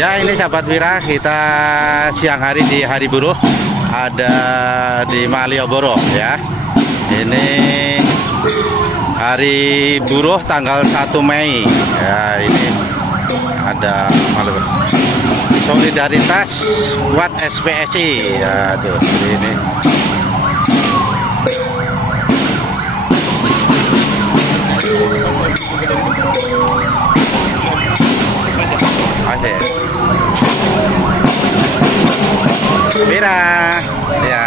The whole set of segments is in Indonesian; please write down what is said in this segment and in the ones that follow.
Ya, ini sahabat Wira, kita siang hari di Hari Buruh ada di Malioboro ya. Ini Hari Buruh tanggal 1 Mei. Ya, ini ada solidaritas buat SPSI ya tuh ini. Oke. Wira ya.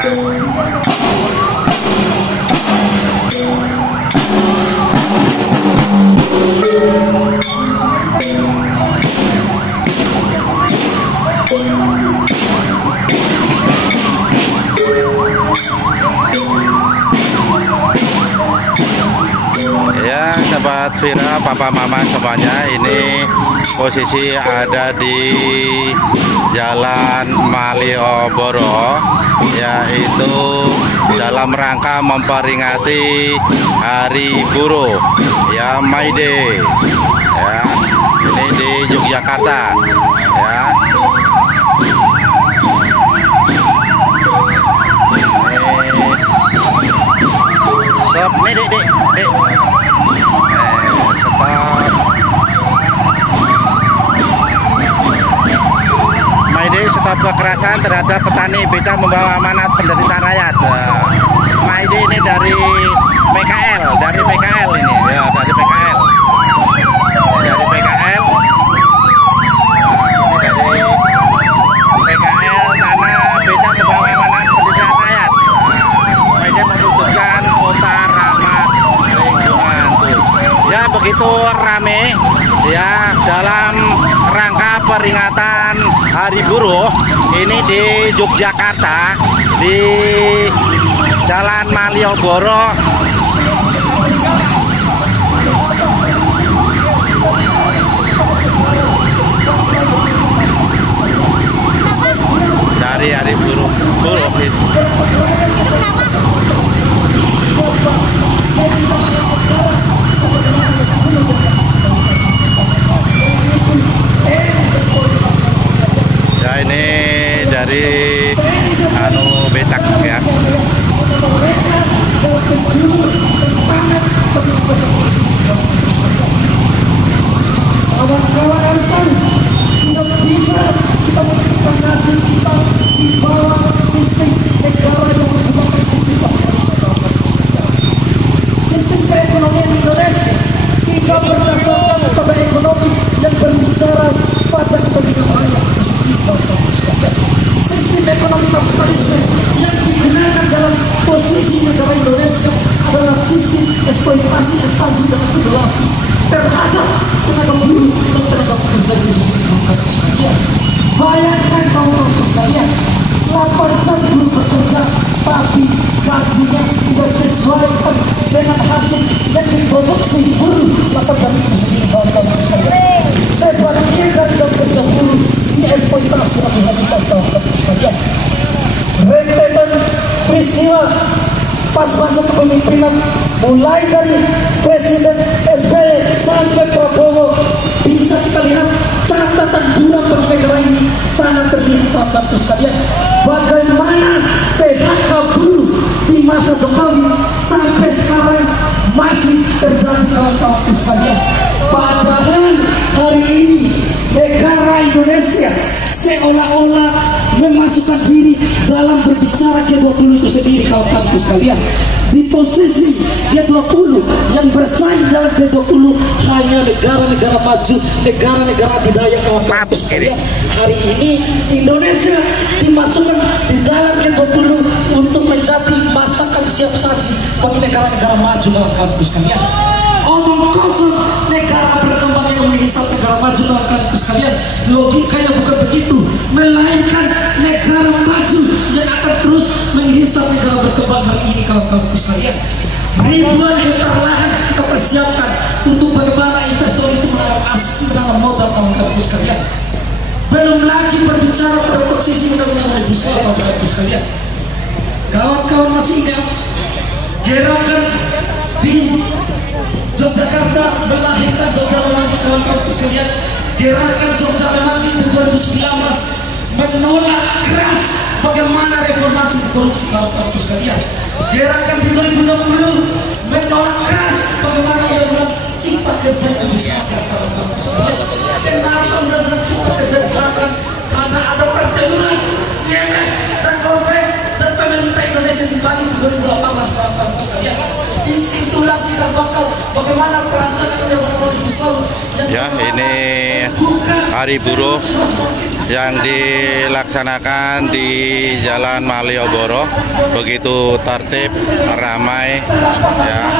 Ya, sahabat Vira, papa mama semuanya, ini posisi ada di Jalan Malioboro, yaitu dalam rangka memperingati Hari Buruh ya, May Day ya. Ini di Yogyakarta ya. Stop nih dek. Stop. May Day stop kekerasan terhadap petani, becak membawa amanat penderitaan rakyat. May Day ini dari PKL, ini ya, dari PKL. Dari PKL. Tanah becak membawa amanat penderitaan rakyat. May Day mewujudkan kota ramah lingkungan tuh. Ya, begitu rame ya dalam rangka peringatan Hari Buruh ini di Yogyakarta di Jalan Malioboro. Dari Hari Buruh itu. Ya, ini dari becak ya. Kawan-kawan harus tahu, tidak bisa kita memberikan nasib kita di bawah sistem negara yang menggunakan sistem kapitalisme. Sistem perekonomian Indonesia tidak berdasarkan pada ekonomi yang berbicara pada kepentingan rakyat. Sistem ekonomi kapitalisme yang digunakan dalam posisi negara Indonesia adalah sistem eksploitasi, ekspansi, dan akumulasi terhadap tenaga buruh dan tenaga pekerja di seluruh kaum sekalian. Bayangkan kaum sekalian, 8 jam buruh bekerja, tapi gajinya tidak disesuaikan dengan hasil yang diproduksi buruh 8 jam itu sendiri kaum sekalian. Sebagian dari jam kerja buruh dieksploitasi habis-habisan kaum sekalian. Rentetan peristiwa pas masa kepemimpinan mulai dari Presiden SBY sampai Prabowo, bisa kita lihat catatan buram bernegara ini sangat terlihat kawan-kawan sekalian. Bagaimana PHK buruh di masa Jokowi sampai sekarang masih terjadi kawan-kawan sekalian. Padahal hari ini negara Indonesia seolah-olah memasukkan diri dalam berbicara G20 itu sendiri kawan-kawan sekalian. Di posisi G20 yang bersaing dalam G20 hanya negara-negara maju, negara-negara adidaya kawan-kawan sekalian. Hari ini Indonesia dimasukkan di dalam G20 untuk menjadi masakan siap saji bagi negara-negara maju kawan-kawan sekalian. Omong kosong negara berkembang yang menghisap negara maju kawan-kawan sekalian. Logikanya bukan begitu, melainkan negara maju yang akan terus menghisap negara berkembang hari ini kawan-kawan sekalian. Ribuan hektar lahan kita persiapkan untuk bagaimana investor itu menanam modal kawan-kawan sekalian. Belum lagi berbicara pada posisi undang-undang besar kawan-kawan sekalian. Kawan-kawan masih ingat gerakan di Yogyakarta melahirkan Jogja Memanggil kawan-kawan sekalian. Gerakan Jogja Memanggil di 2010 2019 menolak keras bagaimana reformasi korupsi kawan-kawan sekalian. Gerakan di 2020 menolak keras bagaimana undang-undang cipta kerja itu disahkan kawan-kawan sekalian. Kenapa undang-undang cipta kerja disahkan? Karena ada pertemuan IMF dan World Bank dan pemerintah Indonesia di Bali 2018 kawan-kawan sekalian. Disitulah cikal bakal bagaimana perancangan undang-undang omnibus law. Ya, ini hari buruh yang dilaksanakan di Jalan Malioboro, begitu tertib, ramai, ya.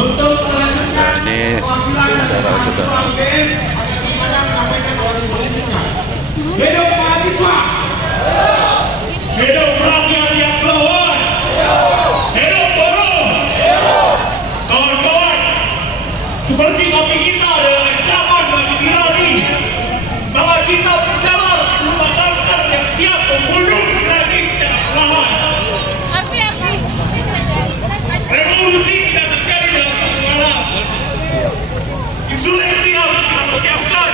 Untuk selanjutnya, Ini saudara-saudara. hidup mahasiswa, hidup rakyat yang melawan, hidup buruh, kawan-kawan. Seperti kopi kita dengan ancaman bagi kita ini, bahwa kita berjalan bersama bangsa yang siap membunuh lagi secara perlahan. Revolusi tidak terjadi dalam satu malam. Insurreksi harus kita persiapkan.